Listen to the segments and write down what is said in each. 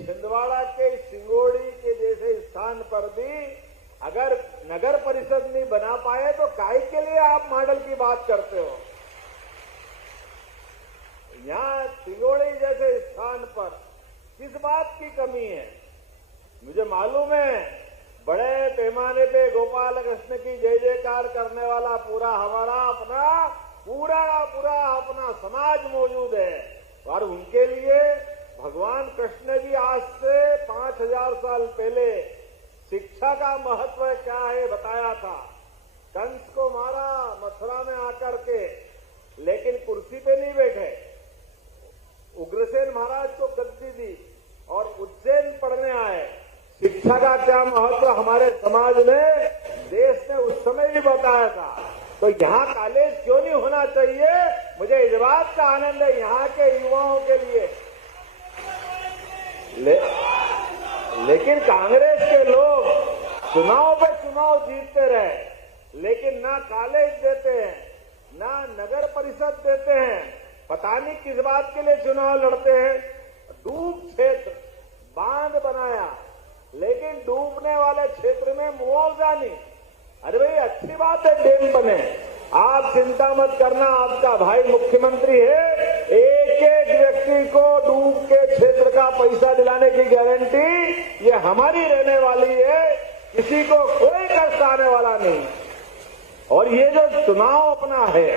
छिंदवाड़ा के सिंगोड़ी के जैसे स्थान पर भी अगर नगर परिषद नहीं बना पाए तो काहे के लिए आप मॉडल की बात करते हो? यहां सिंगोड़ी जैसे स्थान पर किस बात की कमी है? मुझे मालूम है बड़े पैमाने पे गोपाल कृष्ण की जय जयकार करने वाला पूरा अपना समाज मौजूद है और उनके लिए भगवान कृष्ण ने भी आज से 5000 साल पहले शिक्षा का महत्व क्या है बताया था। कंस को मारा मथुरा में आकर के, लेकिन कुर्सी पे नहीं बैठे। उग्रसेन महाराज को गद्दी दी और उज्जैन पढ़ने आए। शिक्षा का क्या महत्व हमारे समाज में, देश ने उस समय भी बताया था। तो यहाँ कॉलेज क्यों नहीं होना चाहिए? मुझे इस बात का आनंद है यहाँ के युवाओं के लिए। लेकिन कांग्रेस के लोग चुनाव पे चुनाव जीतते रहे, लेकिन ना कॉलेज देते हैं, ना नगर परिषद देते हैं। पता नहीं किस बात के लिए चुनाव लड़ते हैं। डूब क्षेत्र बांध बनाया, लेकिन डूबने वाले क्षेत्र में मुआवजा नहीं। अरे भाई अच्छी बात है डैम बने, आप चिंता मत करना, आपका भाई मुख्यमंत्री है। एक एक व्यक्ति को डूब के क्षेत्र का पैसा दिलाने की गारंटी ये हमारी रहने वाली है। किसी को कोई कष्ट आने वाला नहीं। और ये जो चुनाव अपना है,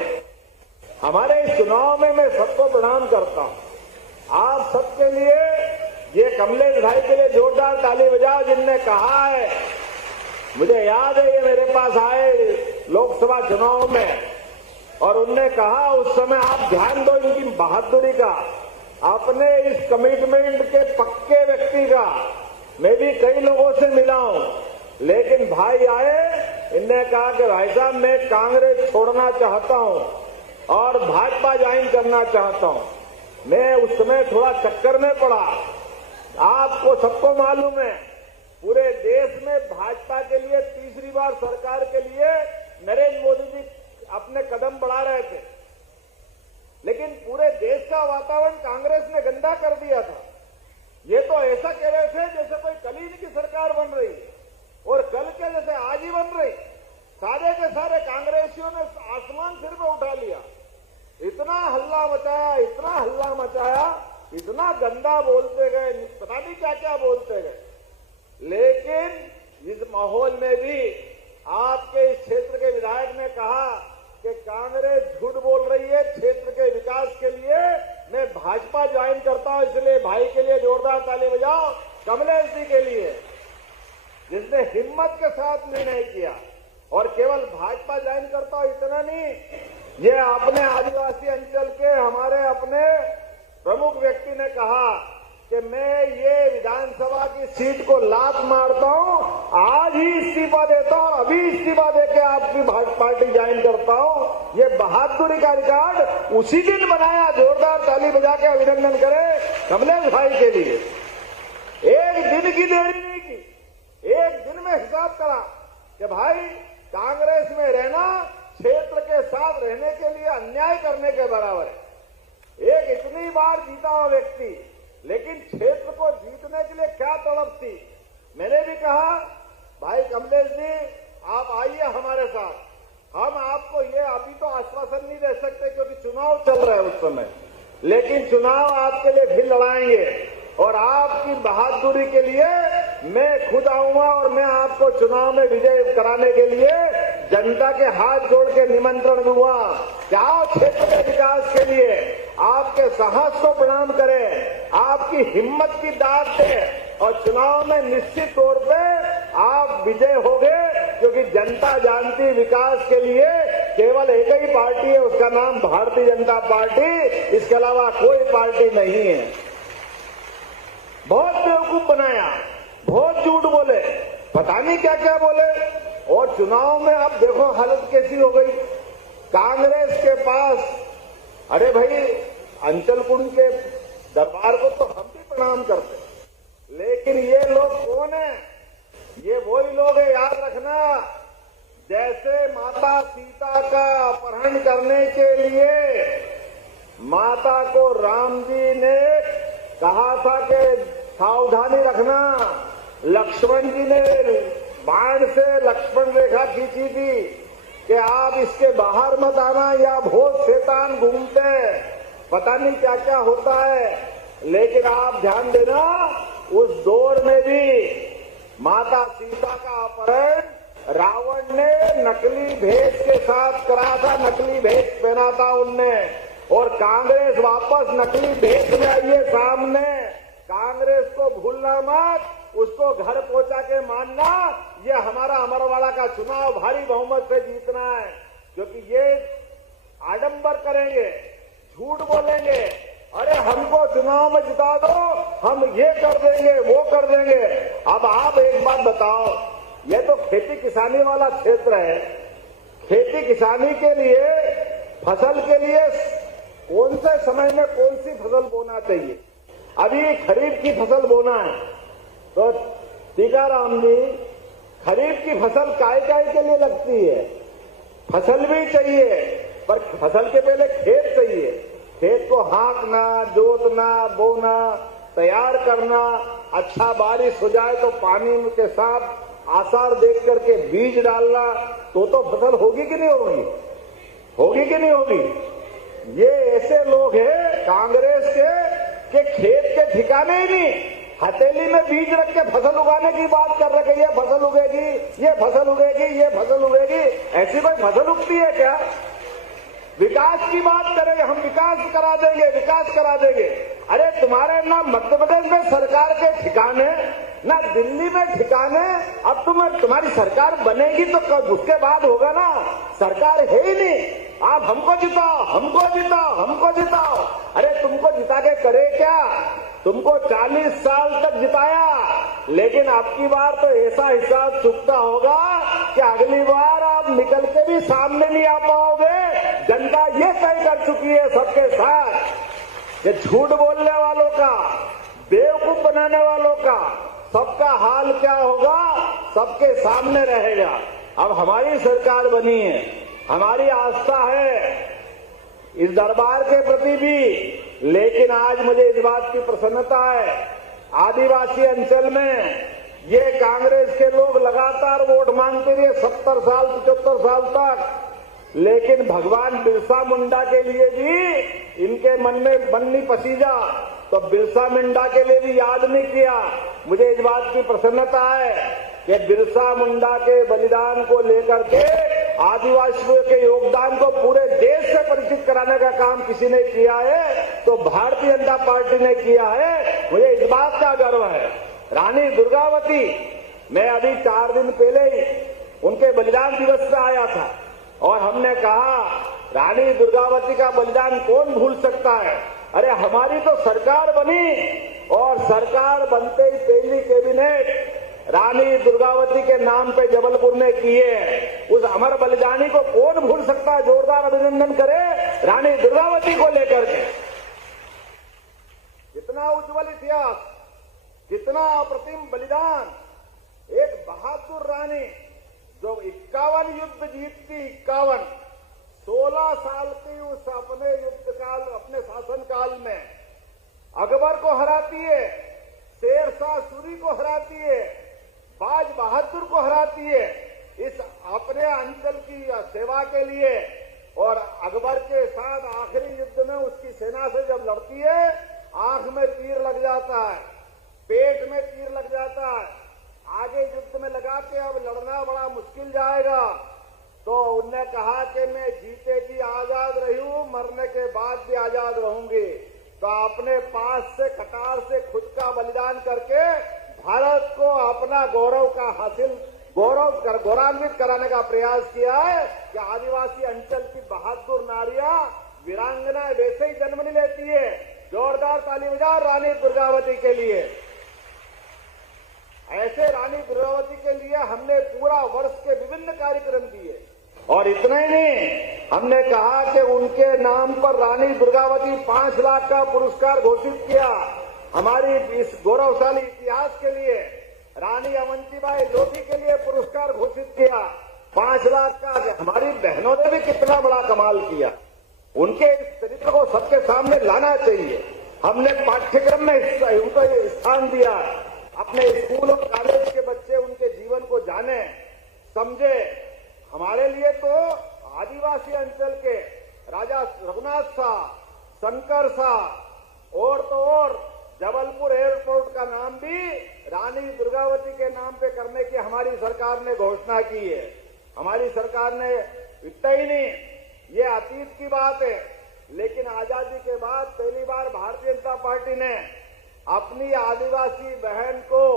हमारे इस चुनाव में मैं सबको प्रणाम करता हूं। आप सबके लिए, ये कमलेश भाई के लिए जोरदार ताली बजाओ जिनने कहा है। मुझे याद है ये मेरे पास आए लोकसभा चुनाव में और उनने कहा उस समय, आप ध्यान दो इनकी बहादुरी का, अपने इस कमिटमेंट के पक्के व्यक्ति का। मैं भी कई लोगों से मिला हूं, लेकिन भाई आए, इनने कहा कि भाई साहब मैं कांग्रेस छोड़ना चाहता हूं और भाजपा ज्वाइन करना चाहता हूं। मैं उस समय थोड़ा चक्कर में पड़ा। आपको सबको मालूम है पूरे देश में भाजपा के लिए तीसरी बार सरकार के लिए नरेंद्र मोदी जी अपने कदम बढ़ा रहे थे, लेकिन पूरे देश का वातावरण कांग्रेस ने गंदा कर दिया था। ये तो ऐसा कह रहे थे जैसे कोई कल की सरकार बन रही और कल के जैसे आज ही बन रही। सारे के सारे कांग्रेसियों ने आसमान सिर पे उठा लिया। इतना हल्ला मचाया, इतना गंदा बोलते गए, पता नहीं क्या क्या बोलते गए। लेकिन इस माहौल में भी आपके इस क्षेत्र के विधायक ने कहा कि कांग्रेस झूठ बोल रही है क्षेत्र के विकास के लिए, मैं भाजपा ज्वाइन करता हूं। इसलिए भाई के लिए जोरदार ताली बजाओ, कमलेश जी के लिए, जिसने हिम्मत के साथ निर्णय किया। और केवल भाजपा ज्वाइन करता हूं इतना नहीं, ये अपने आदिवासी अंचल के हमारे अपने प्रमुख व्यक्ति ने कहा कि मैं ये विधानसभा की सीट को लात मारता हूं, आज ही इस्तीफा देता हूं, अभी इस्तीफा देके आपकी भाजपा पार्टी ज्वाइन करता हूं। ये बहादुरी का रिकॉर्ड उसी दिन बनाया। जोरदार ताली बजा के अभिनंदन करें कमलेश भाई के लिए। एक दिन की देरी नहीं की, एक दिन में हिसाब करा कि भाई कांग्रेस में रहना क्षेत्र के साथ रहने के लिए अन्याय करने के बराबर है। एक इतनी बार जीता हुआ व्यक्ति, लेकिन क्षेत्र को जीतने के लिए क्या तड़प थी। मैंने भी कहा भाई कमलेश जी आप आइए हमारे साथ, हम आपको ये अभी तो आश्वासन नहीं दे सकते क्योंकि चुनाव चल रहा है उस समय, लेकिन चुनाव आपके लिए भी लड़ाएंगे और आपकी बहादुरी के लिए मैं खुद आऊंगा और मैं आपको चुनाव में विजय कराने के लिए जनता के हाथ जोड़ के निमंत्रण दूंगा। क्या क्षेत्र के विकास के लिए आपके साहस को प्रणाम करें, आपकी हिम्मत की दाद दें और चुनाव में निश्चित तौर पे आप विजय होंगे, क्योंकि जनता जानती विकास के लिए केवल एक ही पार्टी है, उसका नाम भारतीय जनता पार्टी, इसके अलावा कोई पार्टी नहीं है। बहुत बेवकूफ बनाया, बहुत झूठ बोले, पता नहीं क्या क्या बोले। और चुनाव में अब देखो हालत कैसी हो गई कांग्रेस के पास। अरे भाई अंचल कुंड के दरबार को तो हम भी प्रणाम करते, लेकिन ये लोग कौन है? ये वही लोग है, याद रखना, जैसे माता सीता का अपहरण करने के लिए माता को राम जी ने कहा था कि सावधानी रखना। लक्ष्मण जी ने बाण से लक्ष्मण रेखा खींची थी कि आप इसके बाहर मत आना, या बहुत शैतान घूमते हैं, पता नहीं क्या क्या होता है। लेकिन आप ध्यान देना, उस दौर में भी माता सीता का अपहरण रावण ने नकली भेष के साथ करा था, नकली भेष पहना था उनने, और कांग्रेस वापस नकली भेष में आई है सामने। कांग्रेस को भूलना मत, उसको घर पहुंचा के मानना। ये हमारा अमरवाड़ा का चुनाव भारी बहुमत से जीतना है, क्योंकि ये आडंबर करेंगे, झूठ बोलेंगे, अरे हमको चुनाव में जिता दो, हम ये कर देंगे, वो कर देंगे। अब आप एक बात बताओ, ये तो खेती किसानी वाला क्षेत्र है। खेती किसानी के लिए, फसल के लिए कौन से समय में कौन सी फसल बोना चाहिए? अभी खरीफ की फसल बोना है, तो टीकाराम जी, खरीफ की फसल काय के लिए लगती है? फसल भी चाहिए, पर फसल के पहले खेत चाहिए। खेत को हाँकना, जोतना, बोना, तैयार करना, अच्छा बारिश हो जाए तो पानी के साथ आसार देख करके बीज डालना, तो फसल होगी कि नहीं होगी? होगी कि नहीं होगी? ये ऐसे लोग हैं कांग्रेस के कि खेत के ठिकाने ही नहीं, हथेली में बीज रख के फसल उगाने की बात कर रहे, ये फसल उगेगी, ये फसल उगेगी, ये फसल उगेगी। ऐसी कोई फसल उगती है क्या? विकास की बात करेंगे, हम विकास करा देंगे, विकास करा देंगे। अरे तुम्हारे ना मध्य प्रदेश में सरकार के ठिकाने, ना दिल्ली में ठिकाने। अब तुम्हारी सरकार बनेगी तो कब, उसके बाद होगा ना। सरकार है ही नहीं, आप हमको जिताओ, हमको जिताओ, हमको जिताओ। अरे तुमको जिता के करे क्या? तुमको 40 साल तक जिताया, लेकिन आपकी बार तो ऐसा हिसाब चुकता होगा कि अगली बार आप निकल के भी सामने नहीं आ पाओगे। जनता ये तय कर चुकी है सबके साथ, ये झूठ बोलने वालों का, बेवकूफ बनाने वालों का सबका हाल क्या होगा, सबके सामने रहेगा। अब हमारी सरकार बनी है, हमारी आस्था है इस दरबार के प्रति भी, लेकिन आज मुझे इस बात की प्रसन्नता है, आदिवासी अंचल में ये कांग्रेस के लोग लगातार वोट मांगते रहे 70 साल 75 साल तक, लेकिन भगवान बिरसा मुंडा के लिए भी इनके मन में बन्नी पसीजा, तो बिरसा मुंडा के लिए भी याद नहीं किया। मुझे इस बात की प्रसन्नता है कि बिरसा मुंडा के बलिदान को लेकर के, आदिवासियों के योगदान को पूरे देश से परिचित कराने का काम किसी ने किया है तो भारतीय जनता पार्टी ने किया है। मुझे इस बात का गर्व है। रानी दुर्गावती, मैं अभी 4 दिन पहले ही उनके बलिदान दिवस पे आया था, और हमने कहा रानी दुर्गावती का बलिदान कौन भूल सकता है। अरे हमारी तो सरकार बनी, और सरकार बनते ही पहली कैबिनेट रानी दुर्गावती के नाम पे जबलपुर में किए। उस अमर बलिदानी को कौन भूल सकता है? जोरदार अभिनंदन करे रानी दुर्गावती को लेकर के। कितना उज्जवल इतिहास, कितना अप्रतिम बलिदान। एक बहादुर रानी जो 51 युद्ध जीतती, 51, 16 साल की उस अपने युद्ध काल, अपने शासन काल में अकबर को हराती है, शेरशाह सूरी को हराती है, बाज बहादुर को हराती है इस अपने अंचल की सेवा के लिए। और अकबर के साथ आखिरी युद्ध में उसकी सेना से जब लड़ती है, आंख में तीर लग जाता है, पेट में तीर लग जाता है, आगे युद्ध में लगा के अब लड़ना बड़ा मुश्किल जाएगा। तो उनने कहा कि मैं जीते जी आजाद रही हूं, मरने के बाद भी आजाद रहूंगी। तो अपने पास से, कटार से खुद का बलिदान करके भारत को अपना गौरव का हासिल, गौरवान्वित कराने का प्रयास किया है कि आदिवासी अंचल की बहादुर नारियां, वीरांगना वैसे ही जन्म नहीं लेती है। जोरदार ताली बजाओ रानी दुर्गावती के लिए। ऐसे रानी दुर्गावती के लिए हमने पूरा वर्ष के विभिन्न कार्यक्रम किए, और इतना ही नहीं, हमने कहा कि उनके नाम पर रानी दुर्गावती 5 लाख का पुरस्कार घोषित किया। हमारी इस गौरवशाली इतिहास के लिए रानी अवंतीबाई लोधी के लिए पुरस्कार घोषित किया 5 लाख का। हमारी बहनों ने भी कितना बड़ा कमाल किया। उनके इस चरित्र को सबके सामने लाना चाहिए। हमने पाठ्यक्रम में उनको स्थान दिया। अपने स्कूल और कॉलेज के बच्चे उनके जीवन को जाने समझे। हमारे लिए तो आदिवासी अंचल के राजा रघुनाथ शाह, शंकर शाह और तो और जबलपुर एयरपोर्ट का नाम भी रानी दुर्गावती के नाम पे करने की हमारी सरकार ने घोषणा की है। हमारी सरकार ने इतना ही नहीं, ये अतीत की बात है, लेकिन आजादी के बाद पहली बार भारतीय जनता पार्टी ने अपनी आदिवासी बहन को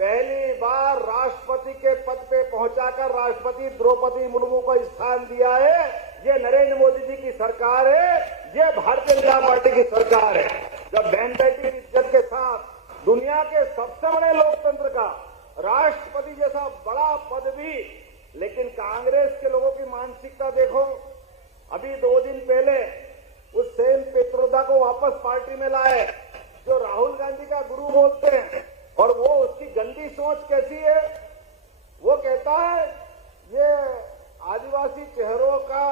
पहली बार राष्ट्रपति के पद पे पहुंचाकर राष्ट्रपति द्रौपदी मुर्मू को स्थान दिया है। ये नरेंद्र मोदी जी की सरकार है, ये भारतीय जनता पार्टी की सरकार है। जब बहन बेटी की इज्जत के साथ दुनिया के सबसे बड़े लोकतंत्र का राष्ट्रपति जैसा बड़ा पद भी, लेकिन कांग्रेस के लोगों की मानसिकता देखो। अभी 2 दिन पहले उस सेन पेत्रोदा को वापस पार्टी में लाए जो राहुल गांधी का गुरु बोलते हैं, और वो उसकी गंदी सोच कैसी है। वो कहता है ये आदिवासी चेहरों का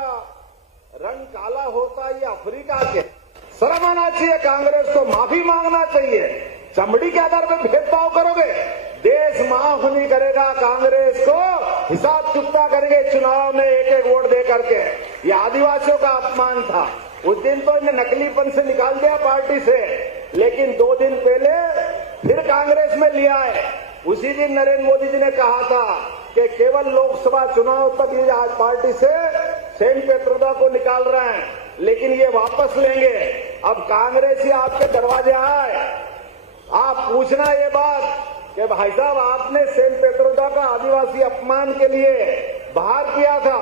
रंग काला होता है, ये अफ्रीका के। शर्म आना चाहिए कांग्रेस को, माफी मांगना चाहिए। चमड़ी के आधार पर भेदभाव करोगे, देश माफ नहीं करेगा कांग्रेस को। हिसाब चुकता करेंगे चुनाव में एक एक वोट दे करके। ये आदिवासियों का अपमान था। उस दिन तो इन्हें नकलीपन से निकाल दिया पार्टी से, लेकिन 2 दिन पहले फिर कांग्रेस में लिया है। उसी दिन नरेंद्र मोदी जी ने कहा था कि केवल लोकसभा चुनाव तक ये आज पार्टी से सेन पेत्रोदा को निकाल रहे हैं, लेकिन ये वापस लेंगे। अब कांग्रेस ही आपके दरवाजे आए, आप पूछना ये बात कि भाई साहब आपने सेन पेत्रोदा का आदिवासी अपमान के लिए बाहर किया था,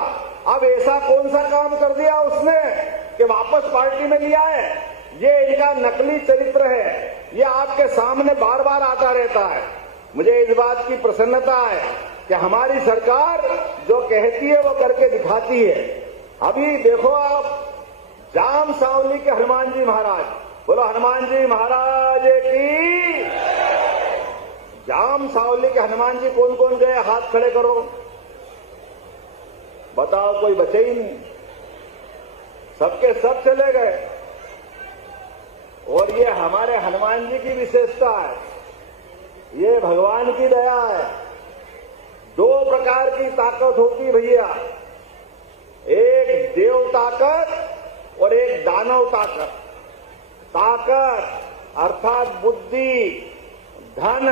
अब ऐसा कौन सा काम कर दिया उसने कि वापस पार्टी में लिया है। ये इनका नकली चरित्र है, ये आपके सामने बार बार आता रहता है। मुझे इस बात की प्रसन्नता है कि हमारी सरकार जो कहती है वो करके दिखाती है। अभी देखो आप, जाम सावली के हनुमान जी महाराज, बोलो हनुमान जी महाराज की। जाम सावली के हनुमान जी कौन कौन गए, हाथ खड़े करो, बताओ, कोई बचे ही नहीं, सबके सब चले गए। और ये हमारे हनुमान जी की विशेषता है, ये भगवान की दया है। 2 प्रकार की ताकत होती भैया, एक देव ताकत और एक दानव ताकत। ताकत अर्थात बुद्धि, धन,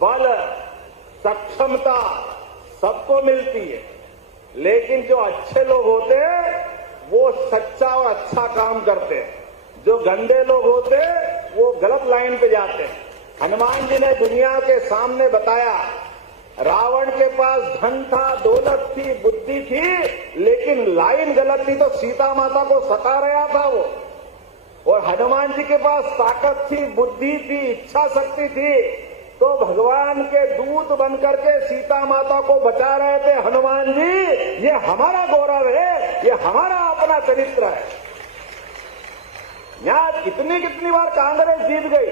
बल, सक्षमता सबको मिलती है, लेकिन जो अच्छे लोग होते हैं वो सच्चा और अच्छा काम करते हैं। जो गंदे लोग होते वो गलत लाइन पे जाते हैं। हनुमान जी ने दुनिया के सामने बताया, रावण के पास धन था, दौलत थी, बुद्धि थी, लेकिन लाइन गलत थी तो सीता माता को सता रहा था वो। और हनुमान जी के पास ताकत थी, बुद्धि थी, इच्छा शक्ति थी, तो भगवान के दूत बनकर के सीता माता को बचा रहे थे। हनुमान जी, ये हमारा गौरव है, ये हमारा अपना चरित्र है। यहां कितनी बार कांग्रेस जीत गई,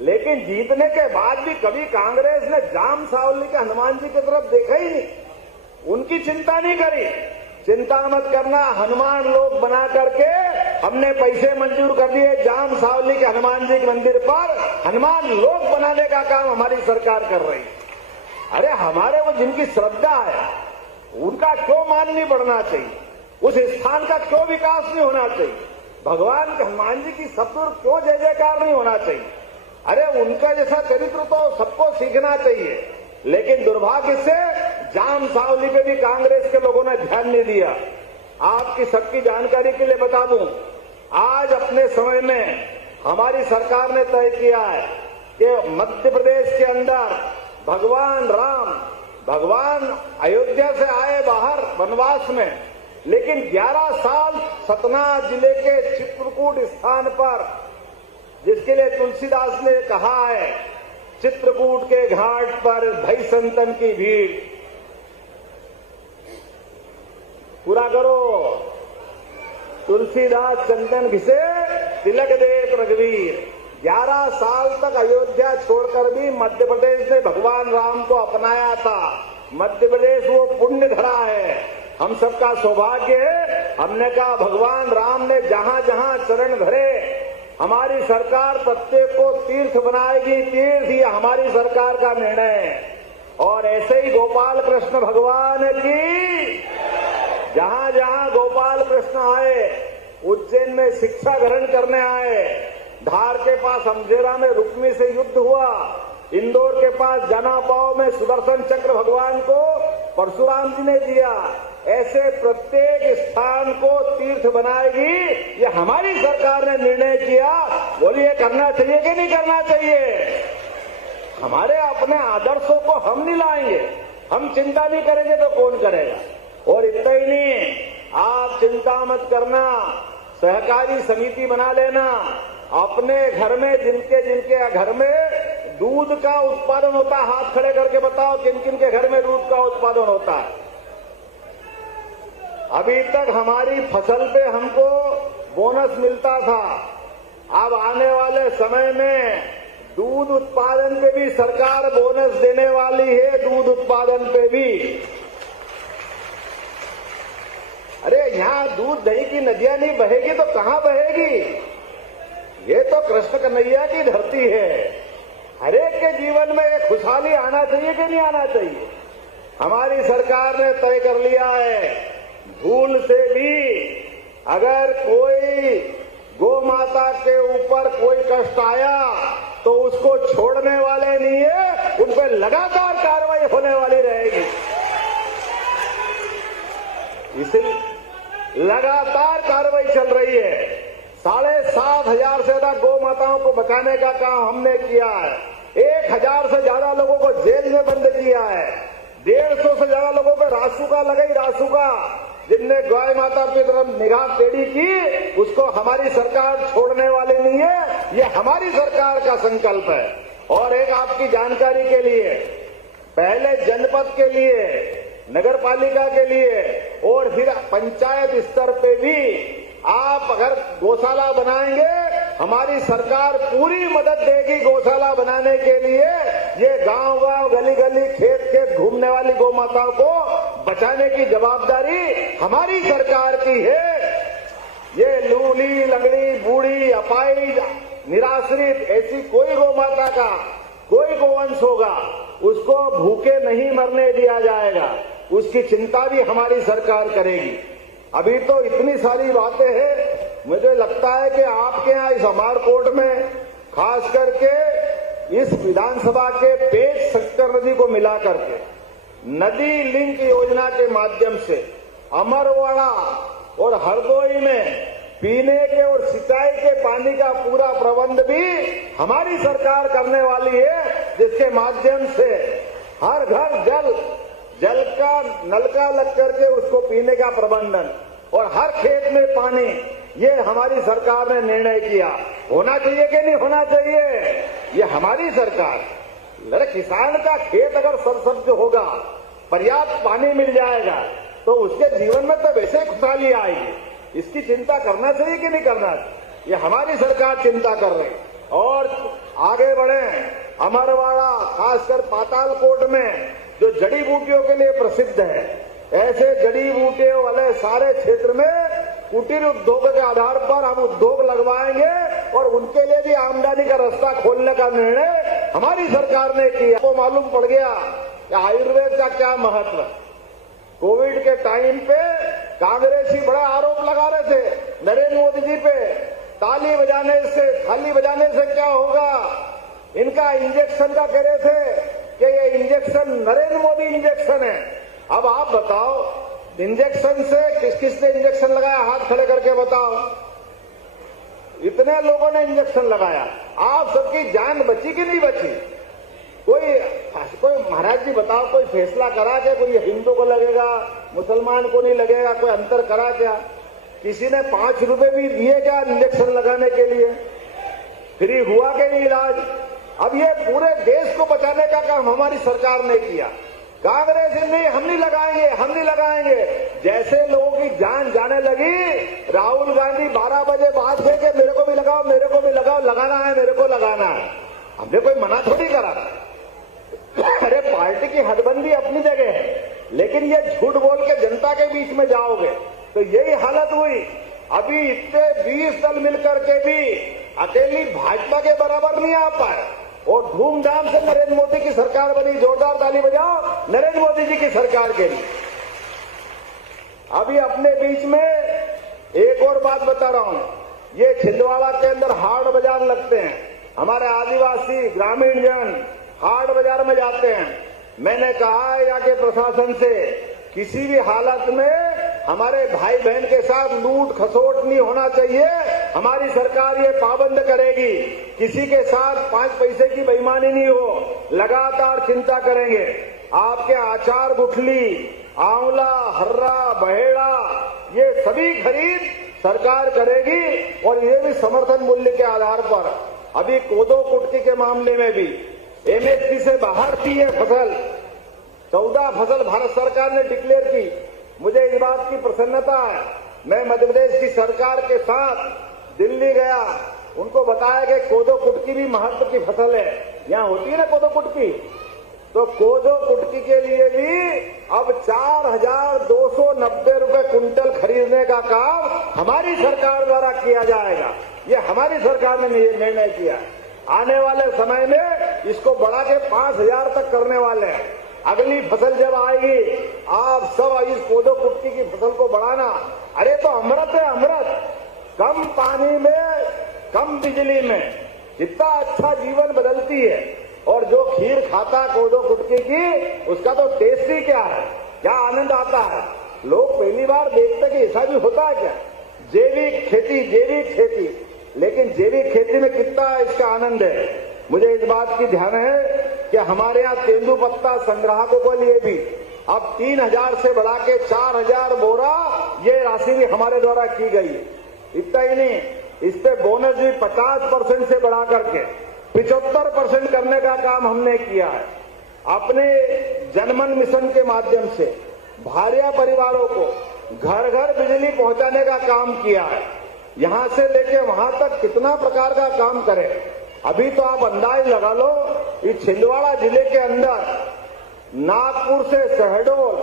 लेकिन जीतने के बाद भी कभी कांग्रेस ने जाम सावली के हनुमान जी की तरफ देखा ही नहीं, उनकी चिंता नहीं करी। चिंता मत करना, हनुमान लोग बना करके हमने पैसे मंजूर कर दिए जाम सावली के हनुमान जी के मंदिर पर, हनुमान लोग बनाने का काम हमारी सरकार कर रही। अरे हमारे वो जिनकी श्रद्धा है उनका क्यों मान नहीं बढ़ना चाहिए, उस स्थान का क्यों विकास नहीं होना चाहिए, भगवान हनुमान जी की सतुर क्यों जय जयकार नहीं होना चाहिए। अरे उनका जैसा चरित्र तो सबको सीखना चाहिए, लेकिन दुर्भाग्य से जाम सावली पे भी कांग्रेस के लोगों ने ध्यान नहीं दिया। आपकी सबकी जानकारी के लिए बता दूं, आज अपने समय में हमारी सरकार ने तय किया है कि मध्य प्रदेश के अंदर भगवान अयोध्या से आए बाहर वनवास में, लेकिन 11 साल सतना जिले के चित्रकूट स्थान पर, जिसके लिए तुलसीदास ने कहा है, चित्रकूट के घाट पर भई संतन की भीड़। पूरा करो, तुलसीदास चंदन घिसे तिलक दे रघुवीर। 11 साल तक अयोध्या छोड़कर भी मध्य प्रदेश ने भगवान राम को अपनाया था। मध्य प्रदेश वो पुण्य धरा है, हम सबका सौभाग्य है। हमने कहा भगवान राम ने जहां जहां चरण धरे हमारी सरकार प्रत्येक को तीर्थ बनाएगी। तीर्थ ये हमारी सरकार का निर्णय है। और ऐसे ही गोपाल कृष्ण भगवान की, जहां जहां गोपाल कृष्ण आए, उज्जैन में शिक्षा ग्रहण करने आए, धार के पास अमझेरा में रुक्मी से युद्ध हुआ, इंदौर के पास जनापाव में सुदर्शन चक्र भगवान को परशुराम जी ने दिया। ऐसे प्रत्येक स्थान को तीर्थ बनाएगी, ये हमारी सरकार ने निर्णय किया। बोलिए करना चाहिए कि नहीं करना चाहिए? हमारे अपने आदर्शों को हम नहीं लाएंगे, हम चिंता नहीं करेंगे तो कौन करेगा? और इतना ही नहीं, आप चिंता मत करना, सहकारी समिति बना लेना। अपने घर में जिनके जिनके घर में दूध का उत्पादन होता है, हाथ खड़े करके बताओ किन किन के घर में दूध का उत्पादन होता है? अभी तक हमारी फसल पे हमको बोनस मिलता था। अब आने वाले समय में दूध उत्पादन पे भी सरकार बोनस देने वाली है। दूध उत्पादन पे भी, अरे यहां दूध दही की नदियां नहीं बहेगी तो कहां बहेगी? ये तो कृष्ण कन्हैया की धरती है। हरेक के जीवन में एक खुशहाली आना चाहिए कि नहीं आना चाहिए? हमारी सरकार ने तय कर लिया है, भूल से भी अगर कोई गौ माता के ऊपर कोई कष्ट आया तो उसको छोड़ने वाले नहीं है, उन पर लगातार कार्रवाई होने वाली रहेगी। इसलिए लगातार कार्रवाई चल रही है। 7,500 से ज्यादा गौ माताओं को बचाने का काम हमने किया है। 1,000 से ज्यादा लोगों को जेल में बंद किया है। 150 से ज्यादा लोगों पर रासुका लगाई, रासुका। जिनने गाय माता की तरफ निगाह टेढ़ी की, उसको हमारी सरकार छोड़ने वाली नहीं है। ये हमारी सरकार का संकल्प है। और एक आपकी जानकारी के लिए, पहले जनपद के लिए, नगर पालिका के लिए और फिर पंचायत स्तर पे भी आप अगर गौशाला बनाएंगे, हमारी सरकार पूरी मदद देगी गौशाला बनाने के लिए। ये गांव-गांव, गली-गली, खेत-खेत घूमने वाली गौ माताओं को बचाने की जवाबदारी हमारी सरकार की है। ये लूली, लंगड़ी, बूढ़ी, अपाहिज, निराश्रित ऐसी कोई गौ माता का कोई गोवंश होगा, उसको भूखे नहीं मरने दिया जाएगा। उसकी चिंता भी हमारी सरकार करेगी। अभी तो इतनी सारी बातें हैं, मुझे लगता है कि आपके यहाँ इस अमरकोट में खास करके इस विधानसभा के पेच शक्कर नदी को मिला करके नदी लिंक योजना के माध्यम से अमरवाड़ा और हरदोई में पीने के और सिंचाई के पानी का पूरा प्रबंध भी हमारी सरकार करने वाली है, जिसके माध्यम से हर घर जल का नलका लग करके उसको पीने का प्रबंधन और हर खेत में पानी, ये हमारी सरकार ने निर्णय किया। होना चाहिए कि नहीं होना चाहिए? ये हमारी सरकार। अरे किसान का खेत अगर सरसब्ज होगा, पर्याप्त पानी मिल जाएगा, तो उसके जीवन में तो वैसे खुशहाली आएगी। इसकी चिंता करना चाहिए कि नहीं करना? ये हमारी सरकार चिंता कर रही। और आगे बढ़े, अमरवाड़ा खासकर पातालकोट में जो जड़ी बूटियों के लिए प्रसिद्ध है, ऐसे जड़ी बूटियों वाले सारे क्षेत्र में कुटीर उद्योग के आधार पर हम उद्योग लगवाएंगे और उनके लिए भी आमदनी का रास्ता खोलने का निर्णय हमारी सरकार ने किया। तो मालूम पड़ गया कि आयुर्वेद का क्या महत्व। कोविड के टाइम पे कांग्रेसी बड़ा आरोप लगा रहे थे नरेंद्र मोदी जी पे, ताली बजाने से, थाली बजाने से क्या होगा, इनका इंजेक्शन का कह रहे थे कि ये इंजेक्शन नरेंद्र मोदी इंजेक्शन है। अब आप बताओ, इंजेक्शन से किस किस ने इंजेक्शन लगाया? हाथ खड़े करके बताओ। इतने लोगों ने इंजेक्शन लगाया। आप सबकी जान बची कि नहीं बची? कोई महाराज जी बताओ, कोई फैसला करा क्या? कोई हिंदू को लगेगा, मुसलमान को नहीं लगेगा, कोई अंतर करा क्या? किसी ने 5 रुपए भी दिए क्या इंजेक्शन लगाने के लिए? फ्री हुआ कि नहीं इलाज? अब ये पूरे देश को बचाने का काम हमारी सरकार ने किया। कांग्रेस नहीं, हम नहीं लगाएंगे, हम नहीं लगाएंगे। जैसे लोगों की जान जाने लगी, राहुल गांधी 12 बजे बात है कि मेरे को भी लगाओ, मेरे को भी लगाओ, लगाना है, मेरे को लगाना है। हमने कोई मना थोड़ी करा। अरे पार्टी की हदबंदी अपनी जगह है, लेकिन ये झूठ बोल के जनता के बीच में जाओगे तो यही हालत हुई। अभी इतने 20 दल मिलकर के भी अकेली भाजपा के बराबर नहीं आ पाए और धूमधाम से नरेंद्र मोदी की सरकार बनी। जोरदार ताली बजाओ नरेंद्र मोदी जी की सरकार के लिए। अभी अपने बीच में एक और बात बता रहा हूं, ये छिंदवाड़ा के अंदर हाट बाजार लगते हैं, हमारे आदिवासी ग्रामीण जन हाट बाजार में जाते हैं। मैंने कहा है यहाँ के प्रशासन से, किसी भी हालत में हमारे भाई बहन के साथ लूट खसोट नहीं होना चाहिए। हमारी सरकार ये पाबंद करेगी, किसी के साथ 5 पैसे की बेईमानी नहीं हो, लगातार चिंता करेंगे। आपके आचार गुठली, आंवला, हर्रा, बहेड़ा, ये सभी खरीद सरकार करेगी और ये भी समर्थन मूल्य के आधार पर। अभी कोदो कुटकी के मामले में भी एमएसपी से बाहर थी ये फसल, 14 फसल भारत सरकार ने डिक्लेयर की। मुझे इस बात की प्रसन्नता है, मैं मध्य प्रदेश की सरकार के साथ दिल्ली गया, उनको बताया कि कोदो कुटकी भी महत्व की फसल है। यहाँ होती है ना कोदो कुटकी, तो कोदो कुटकी के लिए भी अब 4,290 रुपए कुंटल खरीदने का काम हमारी सरकार द्वारा किया जाएगा। ये हमारी सरकार ने निर्णय किया। आने वाले समय में इसको बढ़ा के 5,000 तक करने वाले हैं। अगली फसल जब आएगी, आप सब इस कोदो कुटकी की फसल को बढ़ाना। अरे तो अमृत है अमृत, कम पानी में कम बिजली में कितना अच्छा जीवन बदलती है। और जो खीर खाता कोदो कुटकी की, उसका तो टेस्ट ही क्या है, क्या आनंद आता है। लोग पहली बार देखते कि ऐसा भी होता है क्या, जैविक खेती, लेकिन जैविक खेती में कितना इसका आनंद है। मुझे इस बात की ध्यान है कि हमारे यहाँ तेंदुपत्ता संग्राहकों के लिए भी अब 3,000 से बढ़ा के 4,000 बोरा ये राशि भी हमारे द्वारा की गई। इतना ही नहीं, इस पे बोनस भी 50% से बढ़ा करके 75% करने का काम हमने किया है। अपने जनमन मिशन के माध्यम से भारिया परिवारों को घर घर बिजली पहुंचाने का काम किया है। यहां से लेके वहां तक कितना प्रकार का काम करें। अभी तो आप अंदाज लगा लो, इस छिंदवाड़ा जिले के अंदर नागपुर से शहडोल,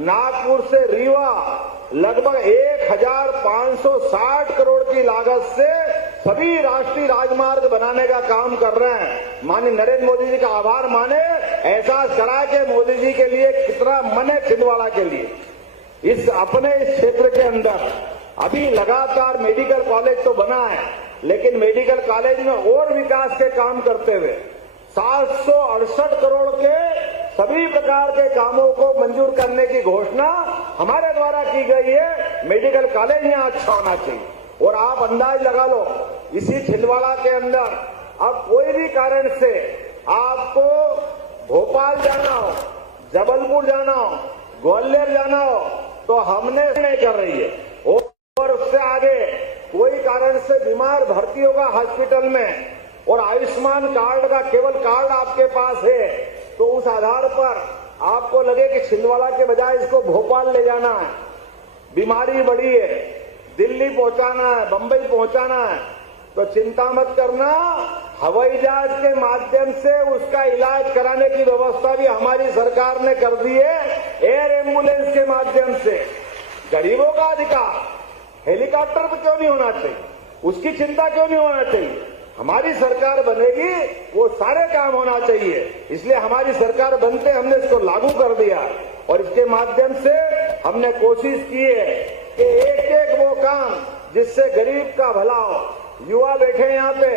नागपुर से रीवा लगभग 1,560 करोड़ की लागत से सभी राष्ट्रीय राजमार्ग बनाने का काम कर रहे हैं। माननीय नरेंद्र मोदी जी का आभार माने, एहसास कराए कि मोदी जी के लिए कितना मन है छिंदवाड़ा के लिए। इस क्षेत्र के अंदर अभी लगातार मेडिकल कॉलेज तो बना है, लेकिन मेडिकल कॉलेज में और विकास के काम करते हुए 768 करोड़ के सभी प्रकार के कामों को मंजूर करने की घोषणा हमारे द्वारा की गई है। मेडिकल कॉलेज यहाँ अच्छा होना चाहिए। और आप अंदाज लगा लो, इसी छिंदवाड़ा के अंदर अब कोई भी कारण से आपको भोपाल जाना हो, जबलपुर जाना हो, ग्वालियर जाना हो, तो हमने नहीं कर रही है। और उससे आगे कोई कारण से बीमार भर्ती होगा हॉस्पिटल में और आयुष्मान कार्ड का केवल कार्ड आपके पास है, तो उस आधार पर आपको लगे कि छिंदवाड़ा के बजाय इसको भोपाल ले जाना है, बीमारी बढ़ी है, दिल्ली पहुंचाना है, बंबई पहुंचाना है, तो चिंता मत करना, हवाई जहाज के माध्यम से उसका इलाज कराने की व्यवस्था भी हमारी सरकार ने कर दी है। एयर एम्बुलेंस के माध्यम से गरीबों का अधिकार, हेलीकॉप्टर पर क्यों नहीं होना चाहिए, उसकी चिंता क्यों नहीं होना चाहिए। हमारी सरकार बनेगी, वो सारे काम होना चाहिए। इसलिए हमारी सरकार बनते हमने इसको लागू कर दिया और इसके माध्यम से हमने कोशिश की है कि एक वो काम जिससे गरीब का भला हो। युवा बैठे यहाँ पे,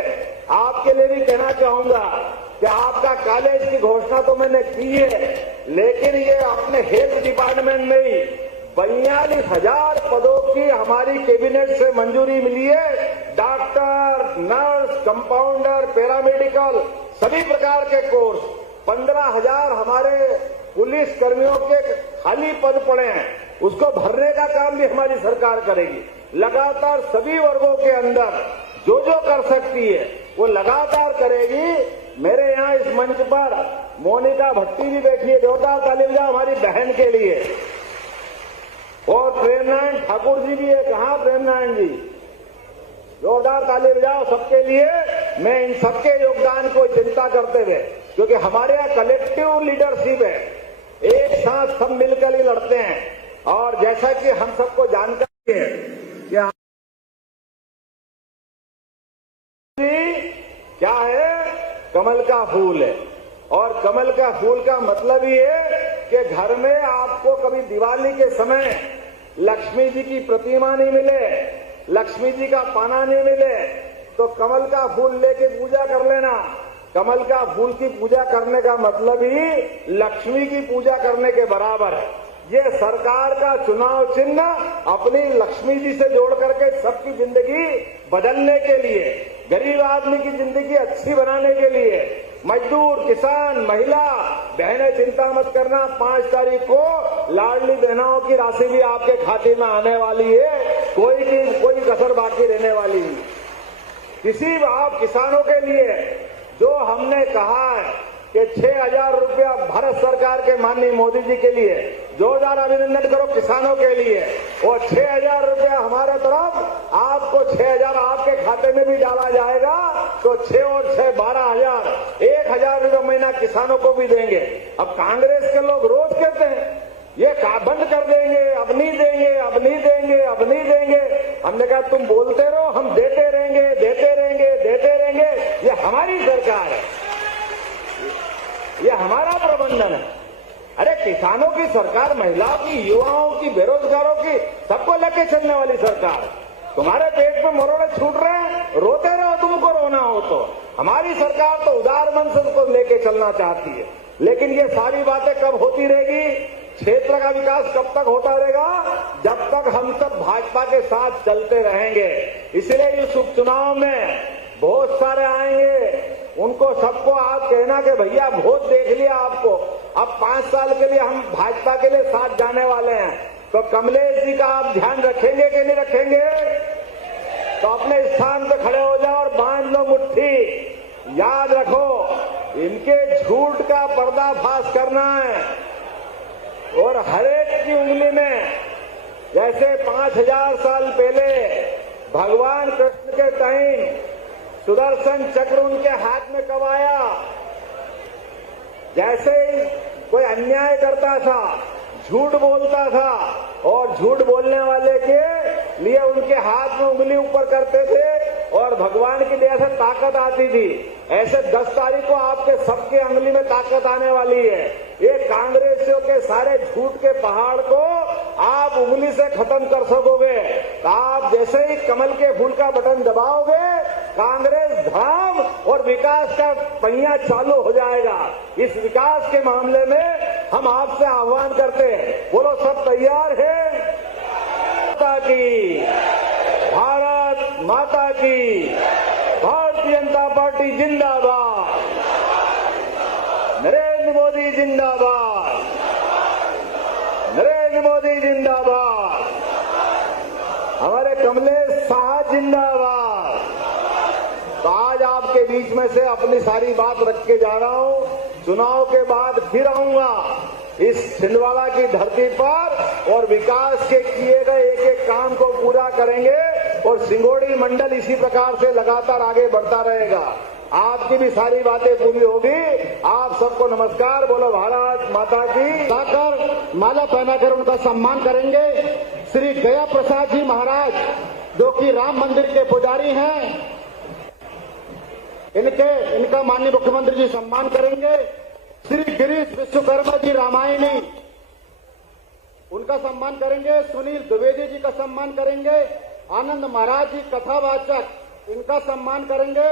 आपके लिए भी कहना चाहूंगा कि आपका कॉलेज की घोषणा तो मैंने की है, लेकिन ये अपने हेल्थ डिपार्टमेंट में ही 42,000 पदों की हमारी कैबिनेट से मंजूरी मिली है। डॉक्टर, नर्स, कंपाउंडर, पैरामेडिकल सभी प्रकार के कोर्स, 15,000 हमारे पुलिस कर्मियों के खाली पद पड़े हैं, उसको भरने का काम भी हमारी सरकार करेगी। लगातार सभी वर्गों के अंदर जो जो कर सकती है वो लगातार करेगी। मेरे यहाँ इस मंच पर मोनिका भट्टी भी बैठी है, जोरदार ताली बजाओ हमारी बहन के लिए। और प्रेम नारायण ठाकुर जी भी है, कहाँ प्रेम नारायण जी, जोरदार ताली बजाओ सबके लिए। मैं इन सबके योगदान को चिंता करते हुए, क्योंकि हमारे यहाँ कलेक्टिव लीडरशिप है, एक साथ सब मिलकर ही लड़ते हैं। और जैसा कि हम सबको जानकारी है कि कमल का फूल है। और कमल का फूल का मतलब ही है कि घर में आपको कभी दिवाली के समय लक्ष्मी जी की प्रतिमा नहीं मिले, लक्ष्मी जी का पाना नहीं मिले, तो कमल का फूल लेके पूजा कर लेना। कमल का फूल की पूजा करने का मतलब ही लक्ष्मी की पूजा करने के बराबर है। ये सरकार का चुनाव चिन्ह अपनी लक्ष्मी जी से जोड़ करके सबकी जिंदगी बदलने के लिए, गरीब आदमी की जिंदगी अच्छी बनाने के लिए, मजदूर, किसान, महिला बहनें चिंता मत करना, 5 तारीख को लाडली बहनाओं की राशि भी आपके खाते में आने वाली है। कोई कसर बाकी रहने वाली नहीं। किसी आप किसानों के लिए जो हमने कहा है कि 6,000 रुपया भारत सरकार के माननीय मोदी जी के लिए, जोरदार अभिनंदन करो किसानों के लिए। और 6,000 रुपया हमारे तरफ आपको 6,000 आपके खाते में भी डाला जाएगा, तो 6 और 6 12,000, 1,000 रुपया महीना किसानों को भी देंगे। अब कांग्रेस के लोग रोज कहते हैं ये बंद कर देंगे, अब नहीं देंगे, अब नहीं देंगे, अब नहीं देंगे। हमने कहा तुम बोलते रहो, हम देते रहेंगे, देते रहेंगे, देते रहेंगे। ये हमारी सरकार है, ये हमारा प्रबंधन है। अरे किसानों की सरकार, महिलाओं की, युवाओं की, बेरोजगारों की, सबको लेके चलने वाली सरकार। तुम्हारे पेट में मरोड़े छूट रहे हैं, रोते रहो, तुमको रोना हो तो। हमारी सरकार तो उदार मन से उसको लेके चलना चाहती है। लेकिन ये सारी बातें कब होती रहेगी? क्षेत्र का विकास कब तक होता रहेगा? जब तक हम सब भाजपा के साथ चलते रहेंगे। इसलिए इस उपचुनाव में बहुत सारे आएंगे, उनको सबको आप कहना कि भैया वोट देख लिया आपको, अब 5 साल के लिए हम भाजपा के लिए साथ जाने वाले हैं। तो कमलेश जी का आप ध्यान रखेंगे कि नहीं रखेंगे? तो अपने स्थान पे खड़े हो जाओ और बांध लो मुट्ठी। याद रखो, इनके झूठ का पर्दाफाश करना है। और हर एक की उंगली में, जैसे 5,000 साल पहले भगवान कृष्ण के टाइम सुदर्शन चक्र उनके हाथ में कब आया? जैसे ही कोई अन्याय करता था, झूठ बोलता था, और झूठ बोलने वाले के लिए उनके हाथ में उंगली ऊपर करते थे और भगवान की दया से ताकत आती थी। ऐसे 10 तारीख को आपके सबके उंगली में ताकत आने वाली है। ये कांग्रेसियों के सारे झूठ के पहाड़ को आप उंगली से खत्म कर सकोगे। तो आप जैसे ही कमल के फूल का बटन दबाओगे, कांग्रेस धाम और विकास का पहिया चालू हो जाएगा। इस विकास के मामले में हम आपसे आह्वान करते हैं, बोलो सब तैयार है? माता की, भारत माता की, भारतीय जनता पार्टी जिंदाबाद, नरेंद्र मोदी जिंदाबाद, नरेंद्र मोदी जिंदाबाद, हमारे कमलेश साहब जिंदाबाद। तो आज आपके बीच में से अपनी सारी बात रख के जा रहा हूं। चुनाव के बाद फिर आऊंगा इस छिंदवाड़ा की धरती पर और विकास के किए गए एक एक काम को पूरा करेंगे और सिंगोड़ी मंडल इसी प्रकार से लगातार आगे बढ़ता रहेगा। आपकी भी सारी बातें पूरी होगी। आप सबको नमस्कार, बोलो भारत माता की। जाकर माला पहनाकर उनका सम्मान करेंगे श्री गया प्रसाद जी महाराज, जो कि राम मंदिर के पुजारी हैं। इनका माननीय मुख्यमंत्री जी सम्मान करेंगे। श्री गिरीश विश्वकर्मा जी रामायणी, उनका सम्मान करेंगे। सुनील द्विवेदी जी का सम्मान करेंगे। आनंद महाराज जी कथावाचक, इनका सम्मान करेंगे।